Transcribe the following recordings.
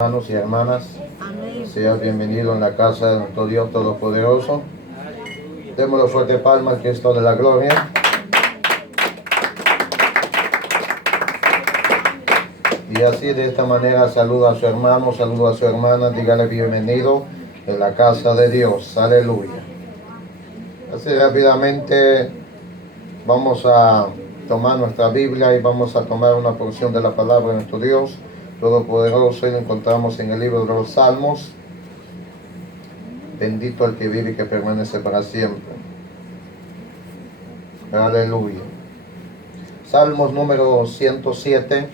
Hermanos y hermanas, Amén. sea bienvenido en la casa de nuestro Dios Todopoderoso. Démosle fuerte palmas al Cristo de la gloria. Y así de esta manera saluda a su hermano, saluda a su hermana, dígale bienvenido en la casa de Dios. Aleluya. Así rápidamente vamos a tomar nuestra Biblia y vamos a tomar una porción de la palabra de nuestro Dios Todopoderoso y lo encontramos en el libro de los Salmos. Bendito el que vive y que permanece para siempre. Aleluya. Salmos número 107.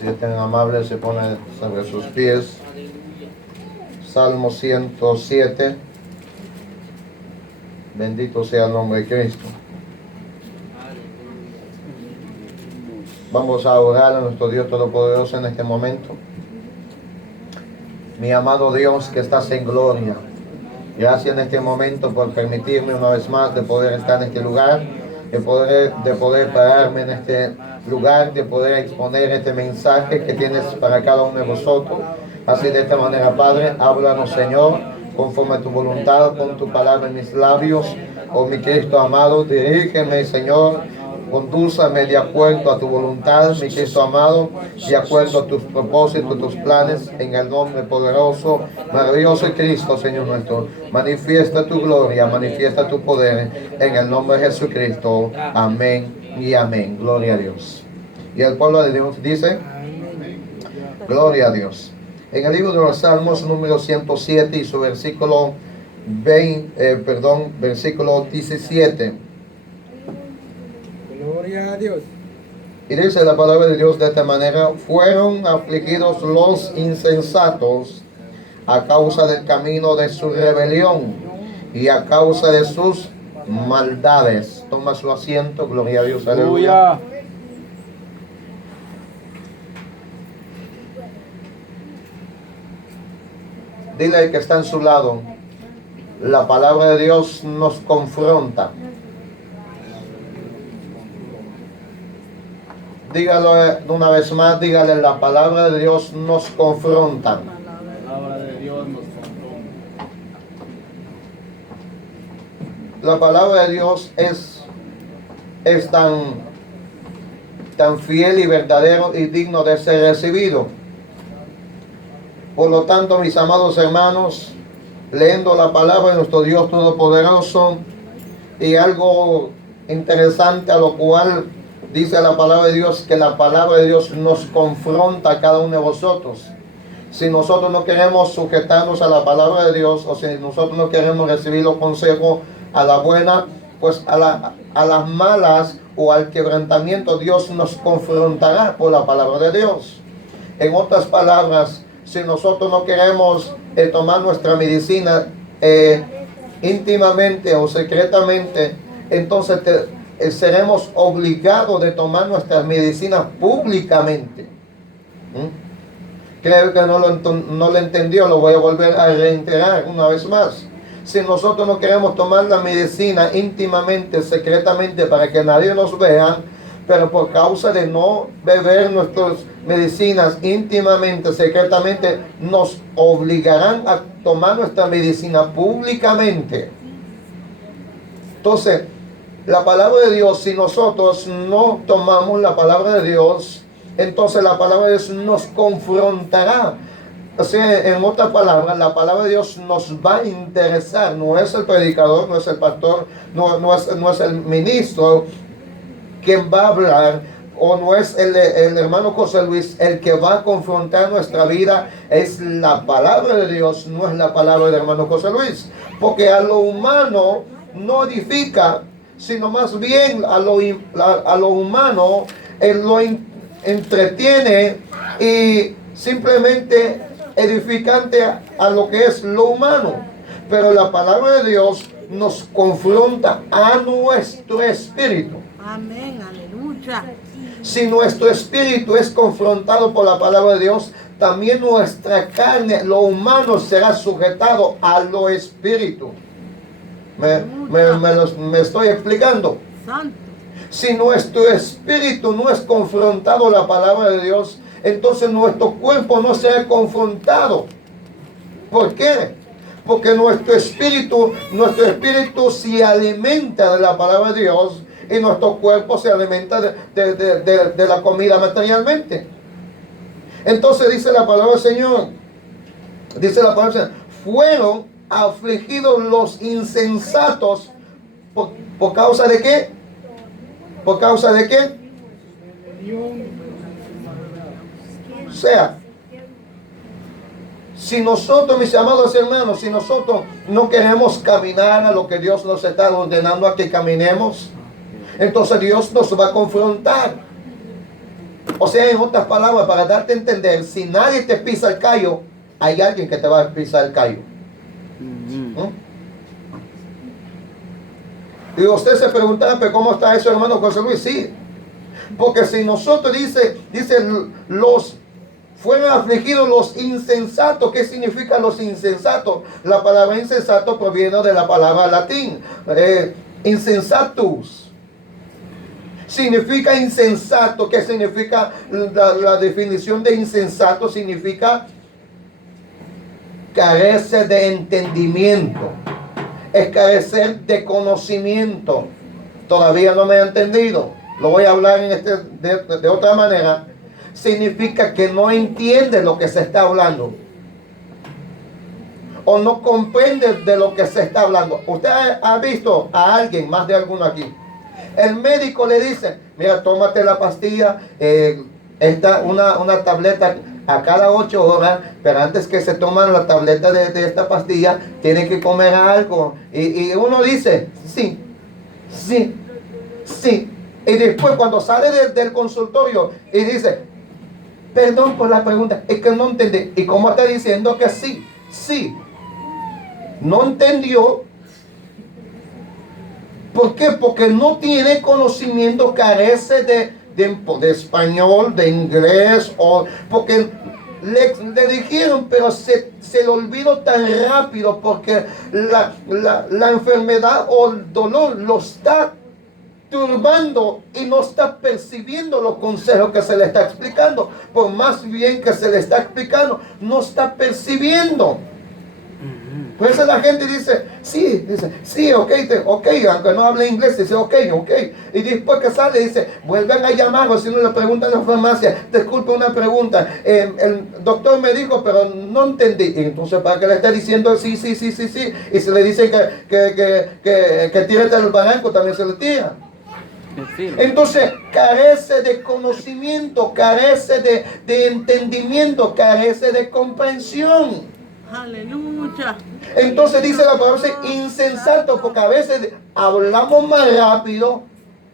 Si es tan amable, se pone sobre sus pies. Salmo 107. Bendito sea el nombre de Cristo. Vamos a orar a nuestro Dios Todopoderoso en este momento. Mi amado Dios que estás en gloria, gracias en este momento por permitirme una vez más de poder estar en este lugar, de poder pararme en este lugar, de poder exponer este mensaje que tienes para cada uno de vosotros. Así de esta manera, Padre, háblanos, Señor, conforme a tu voluntad, pon tu palabra en mis labios. Oh mi Cristo amado, dirígeme, Señor, condúzame de acuerdo a tu voluntad, mi Cristo amado, de acuerdo a tus propósitos, tus planes, en el nombre poderoso, maravilloso de Cristo, Señor nuestro. Manifiesta tu gloria, manifiesta tu poder, en el nombre de Jesucristo. Amén y amén. Gloria a Dios. Y el pueblo de Dios dice, gloria a Dios. En el libro de los Salmos, número 107 y su versículo versículo 17. Gloria a Dios. Y dice la palabra de Dios de esta manera: fueron afligidos los insensatos a causa del camino de su rebelión y a causa de sus maldades. Toma su asiento, gloria a Dios, aleluya. Dile al que está en su lado, la palabra de Dios nos confronta. Dígalo una vez más, dígale, la palabra de Dios nos confronta. La palabra de Dios nos confronta. La palabra de Dios es tan fiel y verdadero y digno de ser recibido. Por lo tanto, mis amados hermanos, leyendo la palabra de nuestro Dios Todopoderoso, y algo interesante a lo cual dice la palabra de Dios, que la palabra de Dios nos confronta a cada uno de vosotros. Si nosotros no queremos sujetarnos a la palabra de Dios, o si nosotros no queremos recibir los consejos a la buena, pues a las malas o al quebrantamiento, Dios nos confrontará por la palabra de Dios. En otras palabras, si nosotros no queremos tomar nuestra medicina íntimamente o secretamente, entonces seremos obligados de tomar nuestras medicinas públicamente. Creo que no lo entendió, lo voy a volver a reiterar una vez más. Si nosotros no queremos tomar la medicina íntimamente, secretamente, para que nadie nos vea, pero por causa de no beber nuestras medicinas íntimamente, secretamente, nos obligarán a tomar nuestra medicina públicamente. Entonces, la palabra de Dios, si nosotros no tomamos la palabra de Dios, entonces la palabra de Dios nos confrontará. O sea, en otras palabras, la palabra de Dios nos va a interesar. No es el predicador, no es el pastor, no es el ministro quien va a hablar, o no es el hermano José Luis el que va a confrontar nuestra vida. Es la palabra de Dios, no es la palabra del hermano José Luis, porque a lo humano no edifica, sino más bien a lo humano él lo entretiene y simplemente edificante a lo que es lo humano. Pero la palabra de Dios nos confronta a nuestro espíritu. Amén, aleluya. Si nuestro espíritu es confrontado por la palabra de Dios, también nuestra carne, lo humano, será sujetado a lo espíritu. Me estoy explicando. Santo. Si nuestro espíritu no es confrontado a la palabra de Dios, entonces nuestro cuerpo no será confrontado. ¿Por qué? Porque nuestro espíritu se alimenta de la palabra de Dios y nuestro cuerpo se alimenta de la comida materialmente. Entonces dice la palabra del Señor, fueron afligidos los insensatos por causa de qué? ¿Por causa de qué? O sea, si nosotros, mis amados hermanos, si nosotros no queremos caminar a lo que Dios nos está ordenando a que caminemos, entonces Dios nos va a confrontar. O sea, en otras palabras, para darte a entender, si nadie te pisa el callo, hay alguien que te va a pisar el callo. Y usted se preguntará, pero ¿cómo está eso, hermano José Luis? Sí, porque si nosotros dice fueron afligidos los insensatos. ¿Qué significa los insensatos? La palabra insensato proviene de la palabra latín, insensatus. Significa insensato. ¿Qué significa? La definición de insensato significa carece de entendimiento, es carecer de conocimiento. Todavía no me ha entendido. Lo voy a hablar de otra manera. Significa que no entiende lo que se está hablando o no comprende de lo que se está hablando. Usted ha visto a alguien, más de alguno aquí, el médico le dice, mira, tómate la pastilla, una tableta a cada 8 horas, pero antes que se toman la tableta de esta pastilla, tiene que comer algo. Y uno dice, sí. Y después cuando sale del consultorio y dice, perdón por la pregunta, es que no entendí. ¿Y cómo está diciendo que sí? Sí. No entendió. ¿Por qué? Porque no tiene conocimiento, carece de español, de inglés, o porque le dijeron, pero se le olvidó tan rápido porque la enfermedad o el dolor lo está turbando y no está percibiendo los consejos que se le está explicando. Por más bien que se le está explicando, no está percibiendo. Por eso la gente dice, sí, ok, aunque no hable inglés, dice, ok. Y después que sale, dice, vuelven a llamar, o si no le preguntan en la farmacia, disculpe una pregunta, el doctor me dijo, pero no entendí. Y entonces, ¿para qué le está diciendo sí? Y si le dice que tírate al barranco, también se le tira. Entonces carece de conocimiento, carece de entendimiento, carece de comprensión. Aleluya. Entonces dice la palabra insensato, porque a veces hablamos más rápido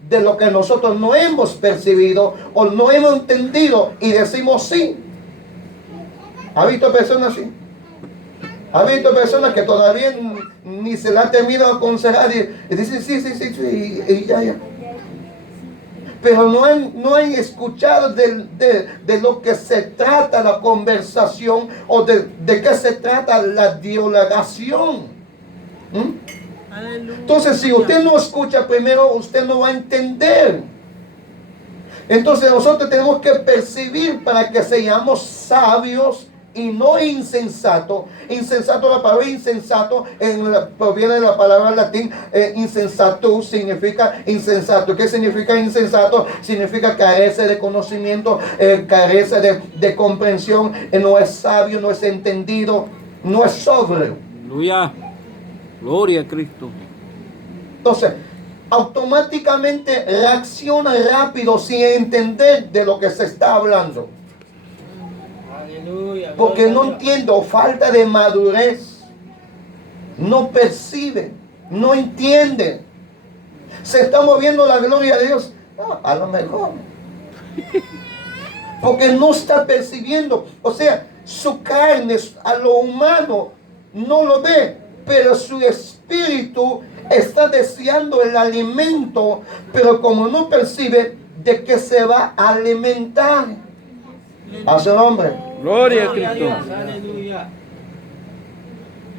de lo que nosotros no hemos percibido o no hemos entendido y decimos sí. ¿Ha visto personas así? ¿Ha visto personas que todavía ni se la han terminado de aconsejar y dicen sí y ya? Pero no han escuchado de lo que se trata la conversación o de qué se trata la dialogación. Entonces, si usted no escucha primero, usted no va a entender. Entonces, nosotros tenemos que percibir para que seamos sabios y no insensato. Insensato, la palabra insensato proviene de la palabra latín insensatus, significa insensato. ¿Qué significa insensato? Significa carece de conocimiento, carece de comprensión, no es sabio, no es entendido, no es sobrio. Aleluya, gloria a Cristo. Entonces, automáticamente reacciona rápido sin entender de lo que se está hablando. Porque no entiende, o falta de madurez, no percibe, no entiende. Se está moviendo la gloria de Dios. No, a lo mejor. Porque no está percibiendo. O sea, su carne a lo humano no lo ve, pero su espíritu está deseando el alimento, pero como no percibe, ¿de qué se va a alimentar? A su nombre. Gloria a Cristo. Aleluya.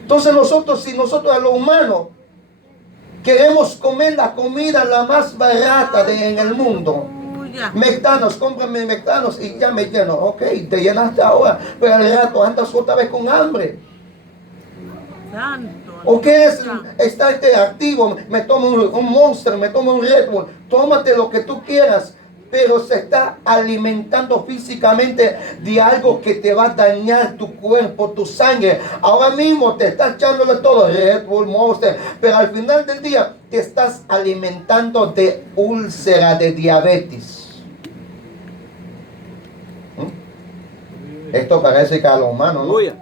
Entonces si nosotros a lo humano Queremos comer la comida la más barata en el mundo. Aleluya. McDonald's, cómprame McDonald's y ya me lleno. Ok, te llenaste ahora, pero al rato andas otra vez con hambre. Santo. ¿O qué es aleluya. estar activo? Me tomo un Monster, me tomo un Red Bull. Tómate lo que tú quieras, pero se está alimentando físicamente de algo que te va a dañar tu cuerpo, tu sangre. Ahora mismo te estás echándole todo, Red Bull, Monster, pero al final del día te estás alimentando de úlcera, de diabetes. Esto parece que a lo humano, ¿no? Aleluya.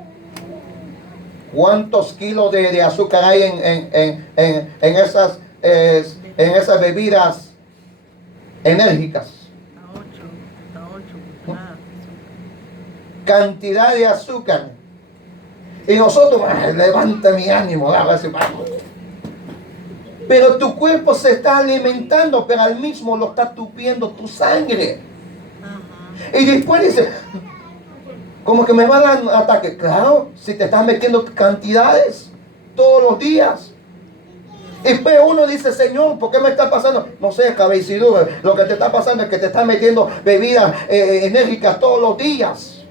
¿Cuántos kilos de azúcar hay en esas bebidas enérgicas? Hasta 8 pulgadas. Cantidad de azúcar. Y nosotros, levanta mi ánimo. Pero tu cuerpo se está alimentando, pero al mismo lo está tupiendo tu sangre. Ajá. Y después dice, como que me va a dar un ataque. Claro, si te estás metiendo cantidades todos los días. Y después uno dice, Señor, ¿por qué me está pasando? No sé, cabecidura. Lo que te está pasando es que te estás metiendo bebidas enérgicas todos los días.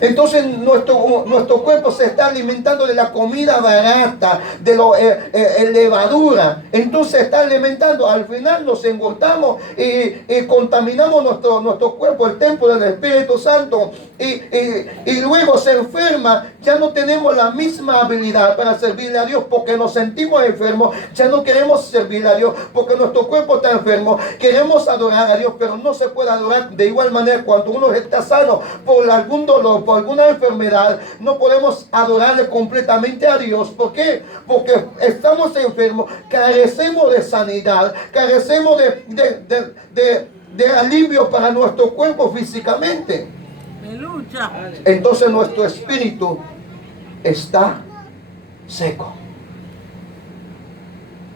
Entonces nuestro cuerpo se está alimentando de la comida barata, de la levadura. Entonces se está alimentando. Al final nos engordamos y contaminamos nuestro cuerpo, el templo del Espíritu Santo. Y luego se enferma. Ya no tenemos la misma habilidad para servirle a Dios porque nos sentimos enfermos. Ya no queremos servirle a Dios porque nuestro cuerpo está enfermo. Queremos adorar a Dios, pero no se puede adorar de igual manera cuando uno está sano por algún dolor, por alguna enfermedad. No podemos adorarle completamente a Dios. ¿Por qué? Porque estamos enfermos, carecemos de sanidad, carecemos de alivio para nuestro cuerpo físicamente. Aleluya. Entonces nuestro espíritu está seco.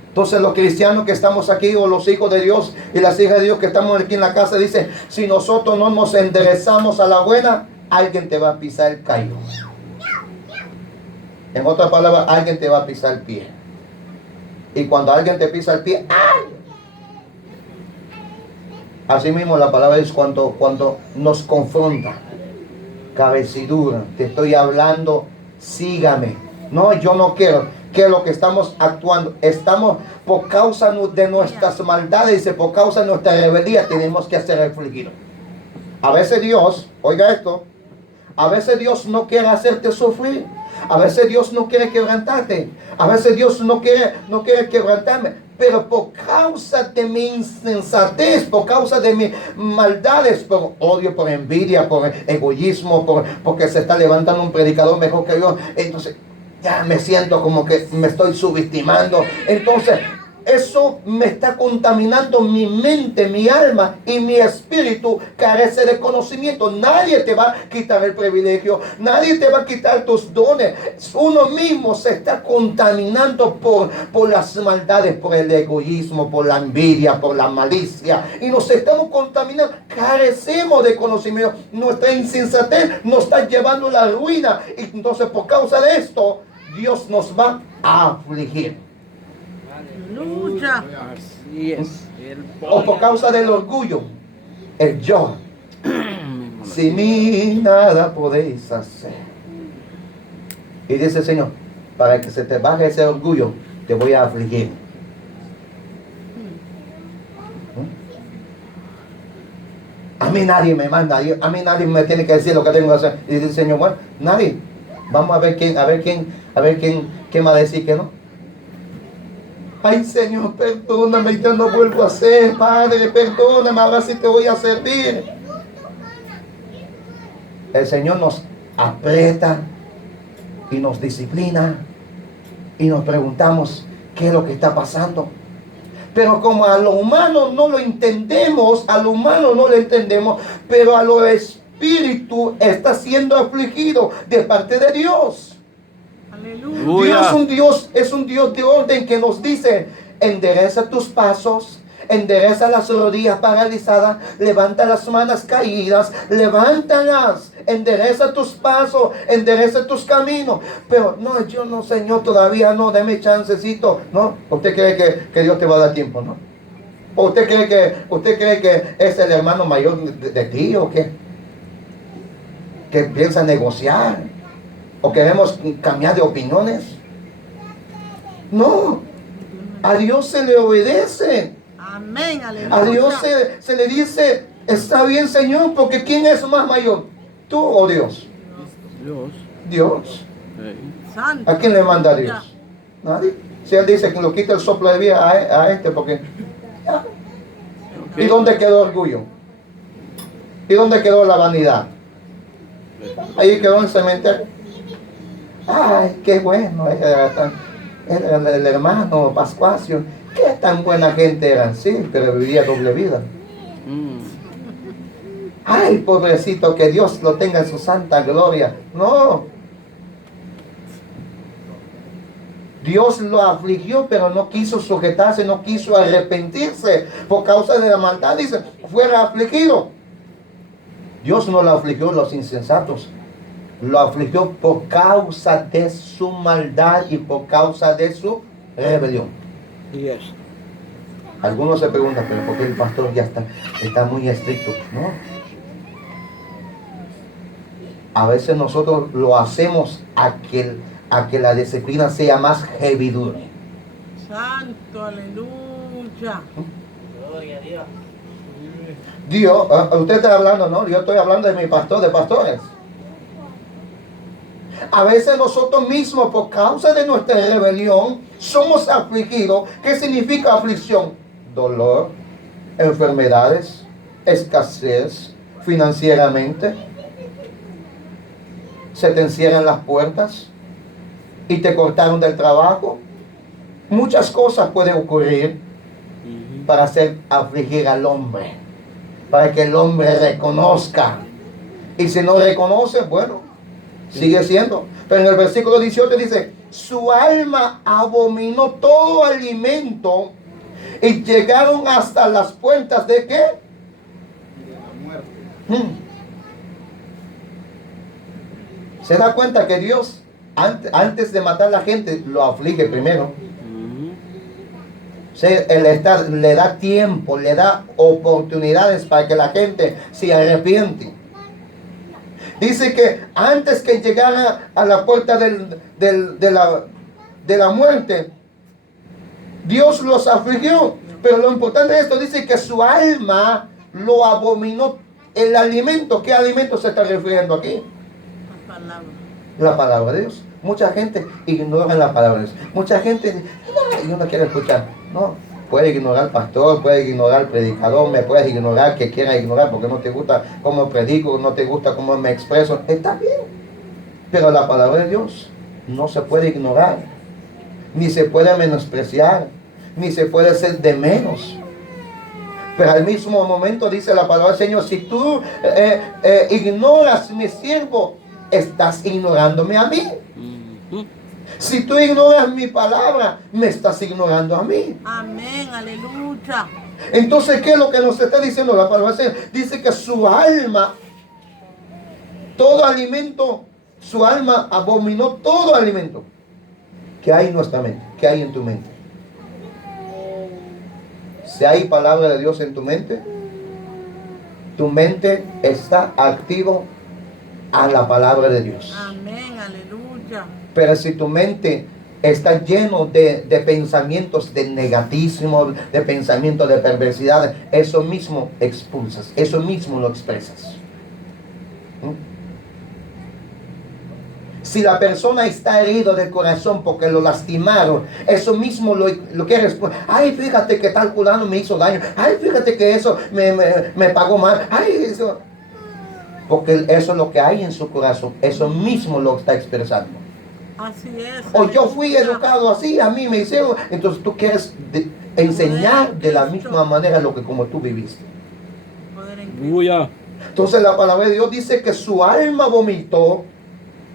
Entonces los cristianos que estamos aquí, o los hijos de Dios y las hijas de Dios que estamos aquí en la casa, dice, si nosotros no nos enderezamos a la buena, alguien te va a pisar el callo. En otras palabras, alguien te va a pisar el pie. Y cuando alguien te pisa el pie, ¡ay! Así mismo la palabra es cuando nos confronta. Cabecidura, te estoy hablando, sígame. No, yo no quiero. Que lo que estamos actuando, estamos por causa de nuestras maldades y por causa de nuestra rebeldía, tenemos que ser afligidos. A veces Dios, oiga esto, a veces Dios no quiere hacerte sufrir. A veces Dios no quiere quebrantarte. A veces Dios no quiere quebrantarme. Pero por causa de mi insensatez, por causa de mis maldades, por odio, por envidia, por egoísmo, porque se está levantando un predicador mejor que yo, entonces ya me siento como que me estoy subestimando. Entonces eso me está contaminando mi mente, mi alma y mi espíritu carece de conocimiento. Nadie te va a quitar el privilegio, nadie te va a quitar tus dones. Uno mismo se está contaminando por las maldades, por el egoísmo, por la envidia, por la malicia. Y nos estamos contaminando, carecemos de conocimiento. Nuestra insensatez nos está llevando a la ruina. Y entonces por causa de esto, Dios nos va a afligir. Aleluya. Así es. O por causa del orgullo, el yo. Sin mí nada podéis hacer. Y dice el Señor, para que se te baje ese orgullo, te voy a afligir. A mí nadie me manda, a mí nadie me tiene que decir lo que tengo que hacer. Y dice el Señor, bueno, nadie. Vamos a ver quién va a decir que no. Ay, Señor, perdóname, ya no vuelvo a hacer. Padre, perdóname, ahora sí te voy a servir. El Señor nos aprieta y nos disciplina y nos preguntamos qué es lo que está pasando. Pero como a lo humano no lo entendemos, pero a lo espíritu está siendo afligido de parte de Dios. Aleluya. Dios es un Dios de orden que nos dice, endereza tus pasos, endereza las rodillas paralizadas, levanta las manos caídas, levántalas, endereza tus pasos, endereza tus caminos. Pero no, yo no, Señor, todavía no, deme chancecito. No, usted cree que Dios te va a dar tiempo, ¿no? ¿O usted cree que es el hermano mayor de ti o qué? Que piensa negociar o queremos cambiar de opiniones. No, a Dios se le obedece. Amén, aleluya. A Dios se le dice, está bien, Señor, porque ¿quién es más mayor? ¿Tú o Dios? Dios. Dios. Santo. ¿A quién le manda a Dios? Nadie. Si Él dice que lo quita el soplo de vida a este, porque ya. ¿Y dónde quedó el orgullo? ¿Y dónde quedó la vanidad? Ahí quedó en el cementerio. Ay, qué bueno, era el hermano Pascuacio. Qué tan buena gente eran, sí, pero vivía doble vida. Ay, pobrecito, que Dios lo tenga en su santa gloria. No. Dios lo afligió, pero no quiso sujetarse, no quiso arrepentirse por causa de la maldad. Dice, fuera afligido. Dios no lo afligió los insensatos. Lo afligió por causa de su maldad y por causa de su rebelión. Yes. Algunos se preguntan, pero ¿por qué el pastor ya está muy estricto? No. A veces nosotros lo hacemos a que la disciplina sea más heavy duty. Santo, aleluya. Gloria a Dios. Dios, usted está hablando, ¿no? Yo estoy hablando de mi pastor, de pastores. A veces nosotros mismos, por causa de nuestra rebelión, somos afligidos. ¿Qué significa aflicción? Dolor, enfermedades, escasez financieramente. Se te encierran las puertas y te cortaron del trabajo. Muchas cosas pueden ocurrir para hacer afligir al hombre, para que el hombre reconozca. Y si no reconoce, bueno, sigue siendo. Pero en el versículo 18 dice, su alma abominó todo alimento y llegaron hasta las puertas de ¿qué? De la muerte. Se da cuenta que Dios antes de matar a la gente lo aflige primero. Le da tiempo, le da oportunidades para que la gente se arrepiente. Dice que antes que llegara a la puerta de la muerte, Dios los afligió. Pero lo importante de esto dice que su alma lo abominó. El alimento, ¿qué alimento se está refiriendo aquí? La palabra. La palabra de Dios. Mucha gente ignora la palabra de Dios. Mucha gente dice, no, yo no quiero escuchar. No, puede ignorar al pastor, puede ignorar al predicador, me puedes ignorar que quiera ignorar porque no te gusta cómo predico, no te gusta cómo me expreso. Está bien. Pero la palabra de Dios no se puede ignorar, ni se puede menospreciar, ni se puede hacer de menos. Pero al mismo momento dice la palabra del Señor, si tú ignoras mi siervo, estás ignorándome a mí. Si tú ignoras mi palabra, me estás ignorando a mí. Amén, aleluya. Entonces, ¿qué es lo que nos está diciendo la palabra del Señor? Dice que su alma, todo alimento, su alma abominó todo alimento que hay en nuestra mente, que hay en tu mente. Si hay palabra de Dios en tu mente está activo a la palabra de Dios. Amén, aleluya. Pero si tu mente está lleno de pensamientos de negativismo, de pensamientos de perversidad, eso mismo expulsas, eso mismo lo expresas. Si la persona está herido del corazón porque lo lastimaron, eso mismo lo quiere responder. Ay, fíjate que tal fulano me hizo daño. Ay, fíjate que eso me pagó mal. Ay, eso. Porque eso es lo que hay en su corazón. Eso mismo lo está expresando. Así es. O yo fui educado así, a mí me hicieron. Entonces tú quieres enseñar de la misma manera lo que como tú viviste. Poder en Cristo. Aleluya. Entonces la palabra de Dios dice que su alma vomitó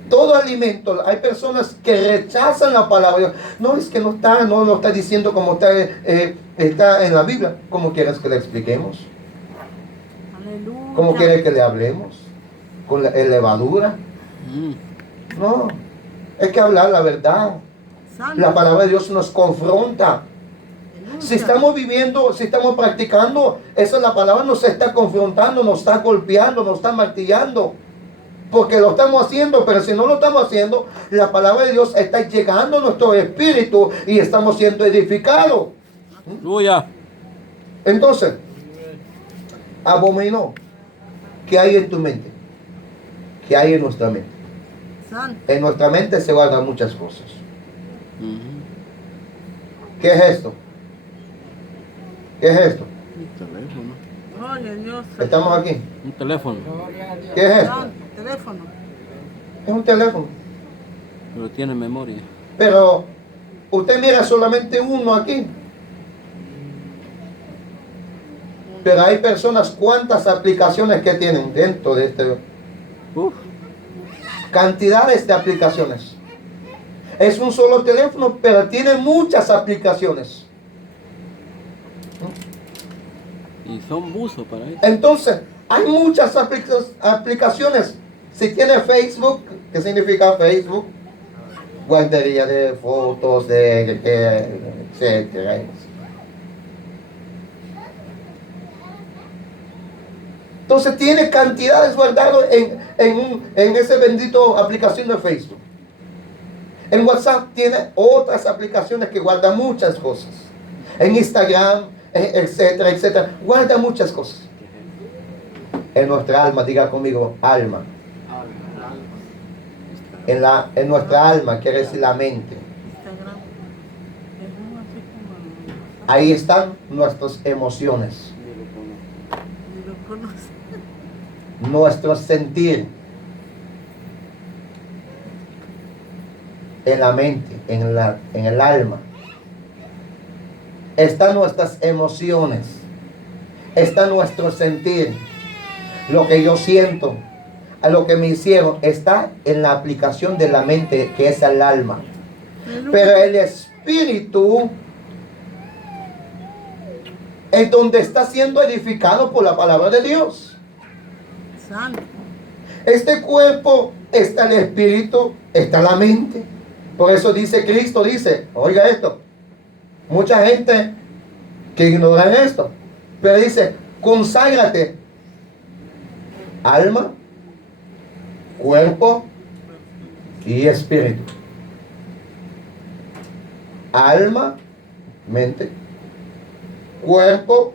todo alimento, hay personas que rechazan la palabra de Dios. No, es que no lo está diciendo como está en la Biblia. ¿Cómo quieres que le expliquemos? Aleluya. ¿Cómo quieres que le hablemos? ¿Con la levadura? No, hay que hablar la verdad. Santo. La palabra de Dios nos confronta. Aleluya. Si estamos viviendo, si estamos practicando, eso la palabra nos está confrontando, nos está golpeando, nos está martillando. Porque lo estamos haciendo, pero si no lo estamos haciendo, la palabra de Dios está llegando a nuestro espíritu y estamos siendo edificados. Aleluya. Entonces, abomino, ¿qué hay en tu mente? ¿Qué hay en nuestra mente? Santo. En nuestra mente se guardan muchas cosas. ¿Qué es esto? ¿Qué es esto? Un teléfono. Gloria a Dios. Estamos aquí. Un teléfono. ¿Qué es esto? Santo. Teléfono. Es un teléfono. Pero tiene memoria. Pero usted mira solamente uno aquí. Pero hay personas, cuántas aplicaciones que tienen dentro de este. Uf. Cantidades de aplicaciones. Es un solo teléfono, pero tiene muchas aplicaciones. Y son buzos para eso. Entonces, hay muchas aplicaciones. Si tiene Facebook, ¿qué significa Facebook? Guardería de fotos, etcétera. Entonces tiene cantidades guardadas en esa bendita aplicación de Facebook. En WhatsApp tiene otras aplicaciones que guardan muchas cosas. En Instagram, etcétera, etcétera. Guarda muchas cosas. En nuestra alma, diga conmigo, alma. En nuestra alma, quiere decir la mente. Instagram. Es uno así como. Ahí están nuestras emociones, Ni lo conoce. nuestro sentir. En la mente, en el alma. Están nuestras emociones. Está nuestro sentir. Lo que yo siento, a lo que me hicieron, está en la aplicación de la mente, que es el alma. Pero el espíritu es donde está siendo edificado por la palabra de Dios. Santo. Este cuerpo está el espíritu, está la mente. Por eso dice Cristo, oiga esto, mucha gente que ignoran esto, pero dice, conságrate, alma, cuerpo y espíritu. Alma, mente, cuerpo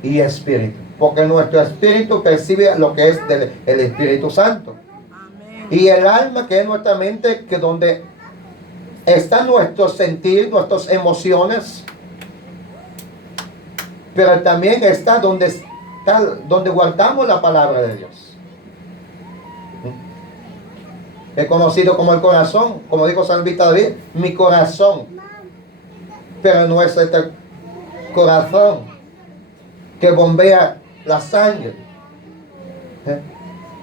y espíritu. Porque nuestro espíritu percibe lo que es el Espíritu Santo. Amén. Y el alma, que es nuestra mente, que donde está nuestro sentir, nuestras emociones. Pero también está donde guardamos la palabra de Dios. Es conocido como el corazón, como dijo Salvita David, mi corazón. Pero no es este corazón que bombea la sangre.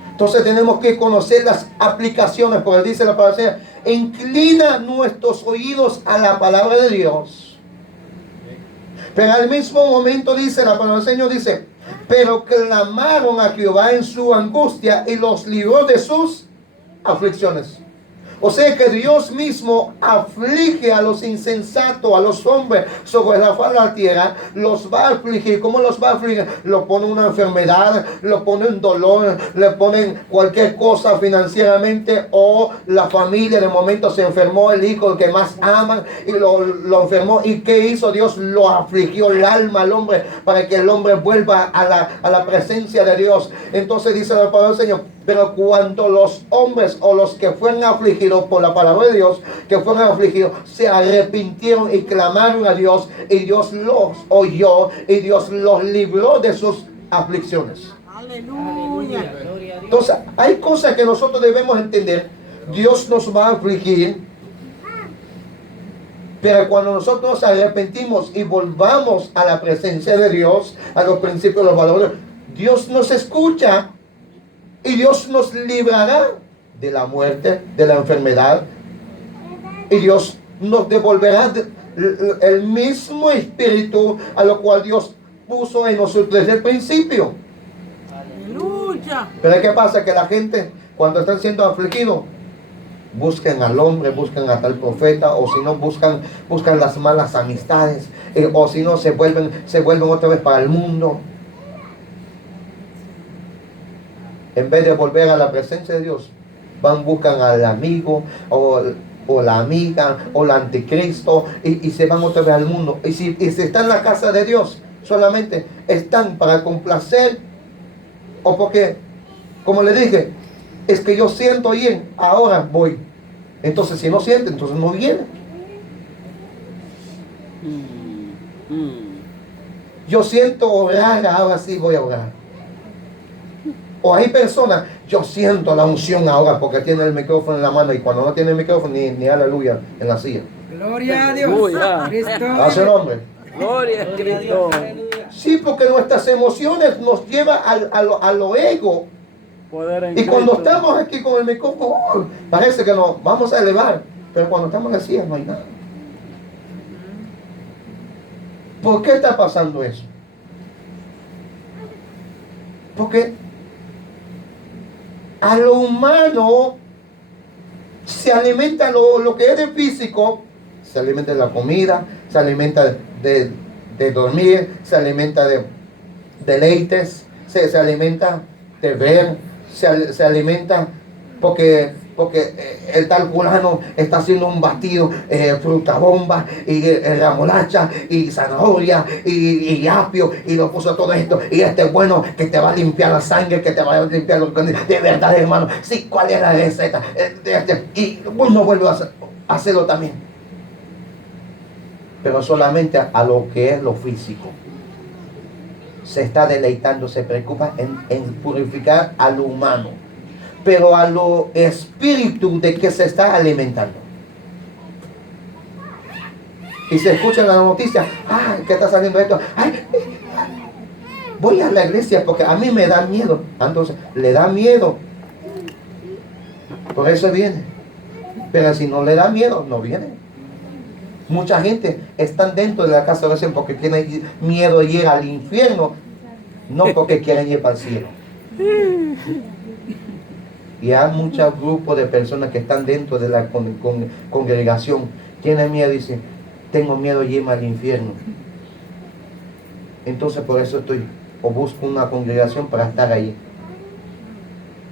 Entonces tenemos que conocer las aplicaciones, porque dice la palabra, inclina nuestros oídos a la palabra de Dios. Pero al mismo momento dice la palabra del Señor, dice, pero clamaron a Jehová en su angustia y los libró de sus aflicciones. O sea que Dios mismo aflige a los insensatos, a los hombres sobre la faz de la tierra, los va a afligir. ¿Cómo los va a afligir? Lo pone una enfermedad, lo pone un dolor, le ponen cualquier cosa financieramente, o la familia de momento se enfermó, el hijo, el que más aman, y lo enfermó. ¿Y qué hizo Dios? Lo afligió el alma al hombre para que el hombre vuelva a la presencia de Dios. Entonces dice la palabra del Señor, pero cuando los hombres o los que fueron afligidos por la palabra de Dios, que fueron afligidos, se arrepintieron y clamaron a Dios, y Dios los oyó y Dios los libró de sus aflicciones. Aleluya. Gloria a Dios. Entonces, hay cosas que nosotros debemos entender. Dios nos va a afligir, pero cuando nosotros nos arrepentimos y volvamos a la presencia de Dios, a los principios, los valores, Dios nos escucha y Dios nos librará de la muerte, de la enfermedad. Y Dios nos devolverá el mismo espíritu a lo cual Dios puso en nosotros desde el principio. Aleluya. Pero ¿qué pasa? Que la gente, cuando están siendo afligidos, buscan al hombre, buscan a tal profeta, o si no buscan las malas amistades, o si no se vuelven otra vez para el mundo. En vez de volver a la presencia de Dios, buscan al amigo o la amiga o el anticristo y se van otra vez al mundo. Y si están en la casa de Dios, solamente están para complacer, o porque, como le dije, es que yo siento ir, ahora voy. Entonces si no siente, entonces no viene. Yo siento orar, ahora sí voy a orar. O hay personas, yo siento la unción ahora porque tiene el micrófono en la mano, y cuando no tiene el micrófono ni aleluya en la silla. Gloria a Dios. Aleluya. Cristo. A su nombre. Gloria a Cristo. Sí, porque nuestras emociones nos llevan a lo ego. Poder en Y cuando Cristo. estamos aquí con el micrófono, parece que nos vamos a elevar. Pero cuando estamos así no hay nada. ¿Por qué está pasando eso? Porque a lo humano se alimenta lo que es de físico, se alimenta de la comida, se alimenta de dormir, se alimenta de deleites, se alimenta de ver, se alimenta porque el tal fulano está haciendo un batido, fruta bomba y remolacha y zanahoria y apio, y lo puso todo esto, y este es bueno, que te va a limpiar la sangre, que te va a limpiar los condiciones. De verdad, hermano, sí, ¿cuál es la receta? Y uno vuelve a hacerlo también, pero solamente a lo que es lo físico. Se está deleitando, se preocupa en purificar a lo humano, pero a lo espíritu de que se está alimentando. Y se escucha en la noticia, ay, ¿qué está saliendo esto? Ay, voy a la iglesia porque a mí me da miedo. Entonces, le da miedo, por eso viene. Pero si no le da miedo, no viene. Mucha gente está dentro de la casa de oración porque tiene miedo de ir al infierno, no porque quieren ir para el cielo. Y hay muchos grupos de personas que están dentro de la congregación, tienen miedo y dicen, tengo miedo de irme al infierno. Entonces por eso busco una congregación para estar ahí.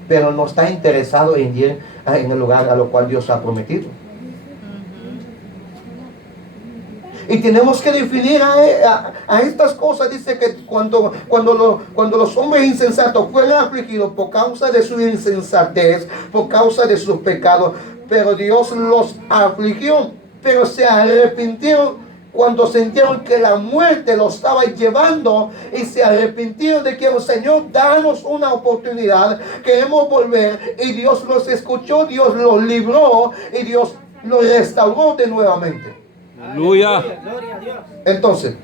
Pero no está interesado en ir en el lugar a lo cual Dios ha prometido. Y tenemos que definir a estas cosas. Dice que cuando los hombres insensatos fueron afligidos por causa de su insensatez, por causa de sus pecados, pero Dios los afligió, pero se arrepintieron cuando sintieron que la muerte los estaba llevando, y se arrepintieron de que, Señor, danos una oportunidad, queremos volver. Y Dios los escuchó, Dios los libró y Dios los restauró de nuevamente. Aleluya. Gloria a Dios. Entonces,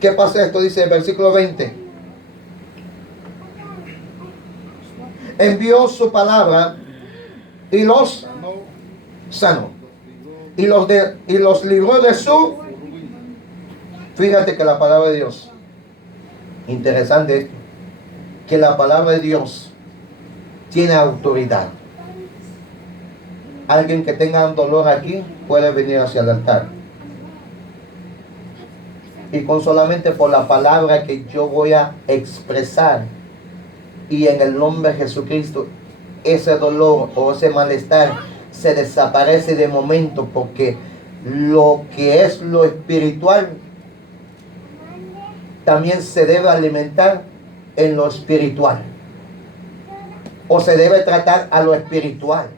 ¿qué pasa esto? Dice el versículo 20. Envió su palabra y los sanó. Y los libró de su... Fíjate que la palabra de Dios, interesante esto, que la palabra de Dios tiene autoridad. Alguien que tenga un dolor aquí puede venir hacia el altar. Y con solamente por la palabra que yo voy a expresar, y en el nombre de Jesucristo, ese dolor o ese malestar se desaparece de momento, porque lo que es lo espiritual también se debe alimentar en lo espiritual, o se debe tratar a lo espiritual.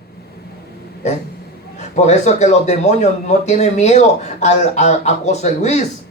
Por eso es que los demonios no tienen miedo a José Luis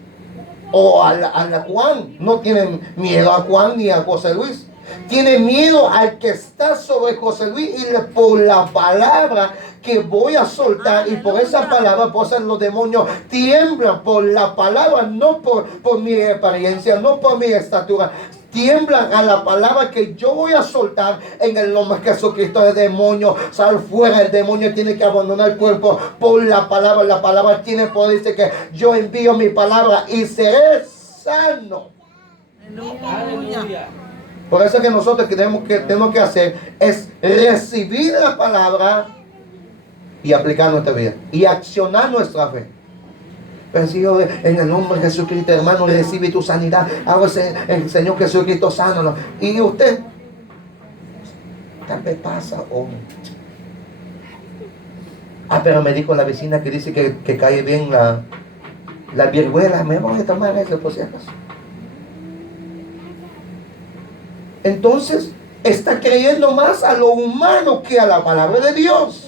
o a Juan. No tienen miedo a Juan ni a José Luis. Tienen miedo al que está sobre José Luis, y por la palabra que voy a soltar, y por esa palabra, por eso los demonios tiemblan por la palabra, no por mi apariencia, no por mi estatura. tiemblan a la palabra que yo voy a soltar en el nombre de Jesucristo. El demonio sal fuera, el demonio tiene que abandonar el cuerpo por la palabra. La palabra tiene poder, dice que yo envío mi palabra y seré sano. Aleluya. Por eso que nosotros tenemos que hacer es recibir la palabra y aplicar nuestra vida y accionar nuestra fe. Pero si yo en el nombre de Jesucristo, hermano, recibe tu sanidad, hago el Señor Jesucristo sano. Y usted, tal vez pasa pero me dijo la vecina que dice que cae bien la viruela. Me voy a tomar eso por si acaso. Entonces está creyendo más a lo humano que a la palabra de Dios.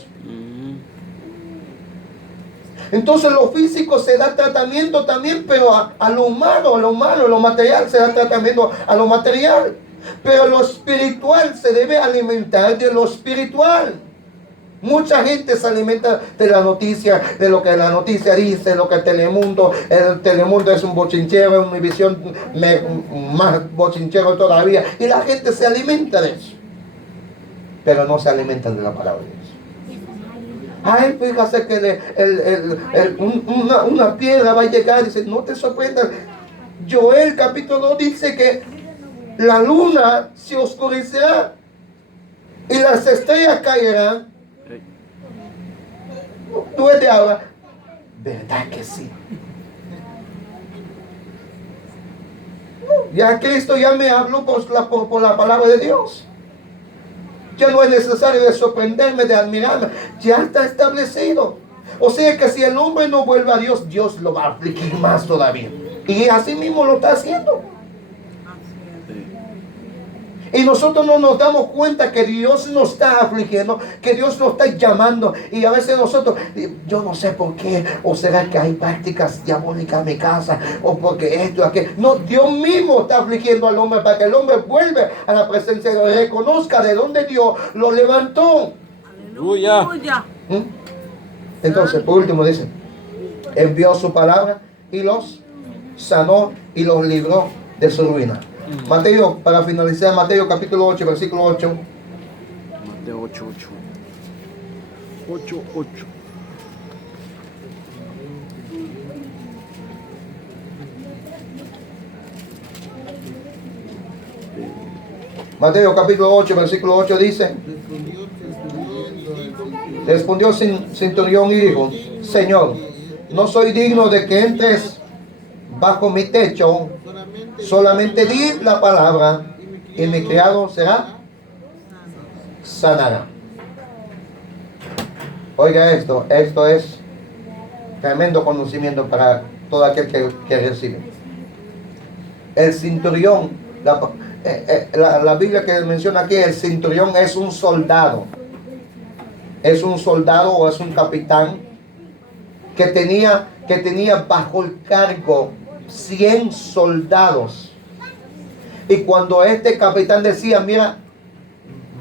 Entonces lo físico se da tratamiento también, pero a lo humano, lo material se da tratamiento a lo material. Pero lo espiritual se debe alimentar de lo espiritual. Mucha gente se alimenta de la noticia, de lo que la noticia dice, lo que el Telemundo es un bochinchero, es mi visión más bochinchero todavía. Y la gente se alimenta de eso. Pero no se alimenta de la palabra de Dios. Ay, fíjate que una piedra va a llegar. Dice, no te sorprendas. Joel capítulo 2 dice que la luna se oscurecerá y las estrellas caerán. Tú eres de ahora. ¿Verdad que sí? Ya Cristo ya me habló por la palabra de Dios. Ya no es necesario de sorprenderme, de admirarme. Ya está establecido. O sea que si el hombre no vuelve a Dios, Dios lo va a afligir más todavía. Y así mismo lo está haciendo. Y nosotros no nos damos cuenta que Dios nos está afligiendo, que Dios nos está llamando. Y a veces nosotros, yo no sé por qué, o será que hay prácticas diabólicas en mi casa, o porque esto, aquello. No, Dios mismo está afligiendo al hombre para que el hombre vuelva a la presencia de Dios, reconozca de dónde Dios lo levantó. Aleluya. Entonces, por último dice, envió su palabra y los sanó y los libró de su ruina. Mateo, para finalizar, Mateo capítulo 8, versículo 8. Mateo 8. Mateo capítulo 8, versículo 8 dice, respondió centurión y dijo, Señor, no soy digno de que entres bajo mi techo, solamente di la palabra y mi criado será sanará. Oiga esto es tremendo conocimiento para todo aquel que recibe. El centurión, la Biblia que menciona aquí, el centurión es un soldado. Es un soldado o es un capitán que tenía bajo el cargo 100 soldados. Y cuando este capitán decía, mira,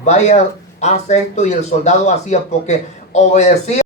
vaya, haz esto, y el soldado hacía porque obedecía